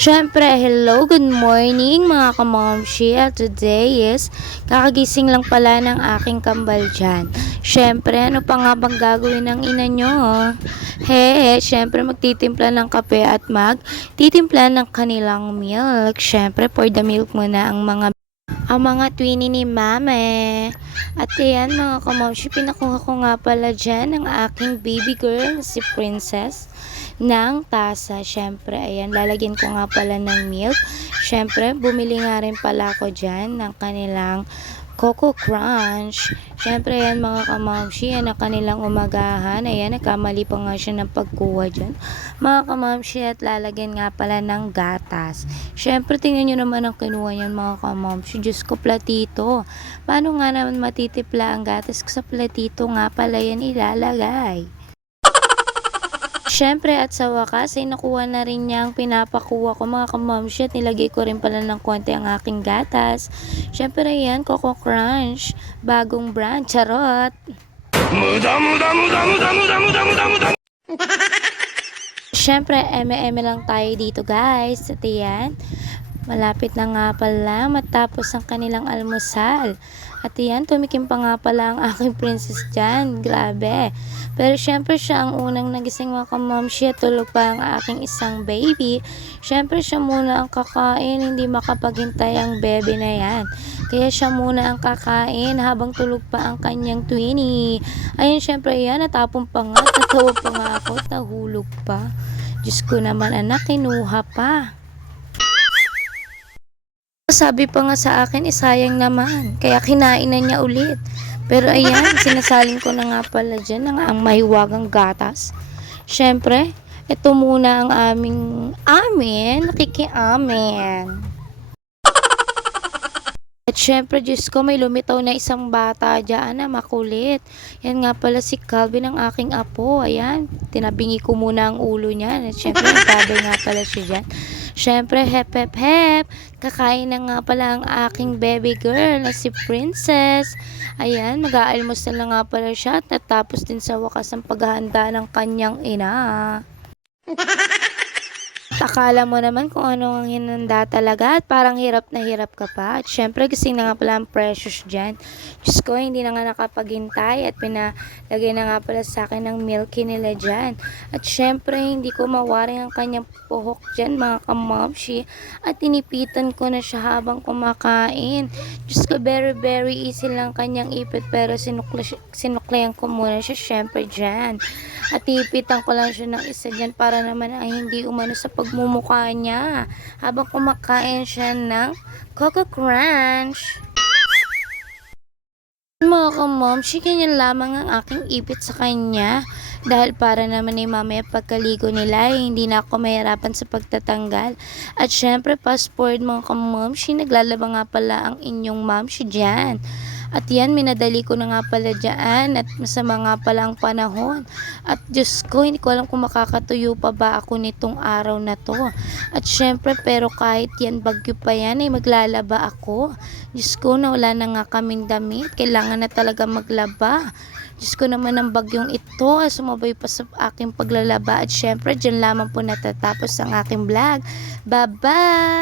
Siyempre, hello, good morning mga kamomshi. At today is, kakagising lang pala ng aking kambal dyan. Siyempre, ano pa nga bang gagawin ng ina nyo? Siyempre, magtitimpla ng kape at magtitimpla ng kanilang milk. Siyempre, for the milk muna ang mga twinnie ni mame. At ayan mga kamomshi, pinakuha ko nga pala dyan ang aking baby girl, si Princess, ng tasa. Syempre, ayan, lalagyan ko nga pala ng milk. Syempre, bumili nga rin pala ako dyan ng kanilang Coco Crunch. Syempre, ayan mga kamamshi, yan ang kanilang umagahan. Ayan, nagkamali pa nga siya ng pagkuha dyan. Mga kamamshi, at lalagyan nga pala ng gatas. Syempre, tingnan nyo naman ang kinuha niyan mga kamamshi. Diyos ko, platito. Paano nga naman matitipla ang gatas sa platito nga pala yan ilalagay? Siyempre at sa wakas ay nakuha na rin niya ang pinapakuha ko mga kamamshi at nilagay ko rin pala ng konti ang aking gatas. Siyempre yan, Coco Crunch, bagong brand, charot. Muda, muda, muda, muda, muda, muda, muda, muda. Siyempre, eme-eme lang tayo dito guys. At yan, malapit na nga pala matapos ang kanilang almusal. At yan, tumikim pa nga pala ang aking princess dyan. Grabe. Pero syempre siya ang unang nagising mga kamamshi at tulog pa ang aking isang baby. Syempre siya muna ang kakain, hindi makapaghintay ang bebe na yan. Kaya siya muna ang kakain habang tulog pa ang kanyang twinnie. Ayun syempre yan, natapon pa nga, natawa pa nga ako, nahulog pa. Diyos ko naman anak, kinuha pa. Sabi pa nga sa akin, sayang naman. Kaya kinain na niya ulit. Pero ayan, sinasalin ko na nga pala dyan ang mahiwagang gatas. Siyempre, ito muna ang nakikiamin. At syempre, Diyos ko, may lumitaw na isang bata dyan na makulit. Yan nga pala si Calvin, ang aking apo. Ayan, tinabingi ko muna ang ulo niya. At syempre, nagtabay nga pala siya dyan. Syempre, hep hep hep. Kakain na nga pala ang aking baby girl na si Princess. Ayan, mag-aalmusal na nga pala siya. At natapos din sa wakas ang paghahanda ng kanyang ina. Akala mo naman kung ano ang hinanda talaga at parang hirap na hirap ka pa. At syempre gising na nga pala ang Precious dyan. Diyos ko, hindi na nga nakapaghintay at pinalagay na nga pala sa akin ng milky nila dyan. At syempre hindi ko mawaring ang kanyang puhok dyan mga kamamshi. At inipitan ko na siya habang kumakain. Diyos ko, very very easy lang kanyang ipit pero sinuklayan ko muna siya syempre dyan. At ipitan ko lang siya ng isa dyan para naman ay hindi umano sa pagmumukha niya habang kumakain siya ng Coco Crunch. Mga kamomshi, ganyan lamang ang aking ipit sa kanya. Dahil para naman ay mamaya pagkaligo nila ay hindi na ako mahirapan sa pagtatanggal. At syempre, fast forward mga kamomshi, naglalaba nga pala ang inyong momshi dyan. At yan, minadali ko na nga pala dyan at masama nga pala ang panahon. At Diyos ko, hindi ko alam kung makakatuyo pa ba ako nitong araw na to. At syempre, pero kahit yan, bagyo pa yan, ay maglalaba ako. Diyos ko, nawala na nga kaming damit. Kailangan na talaga maglaba. Diyos ko naman ang bagyong ito, sumabay pa sa aking paglalaba. At syempre, dyan lamang po natatapos ang aking vlog. Bye-bye!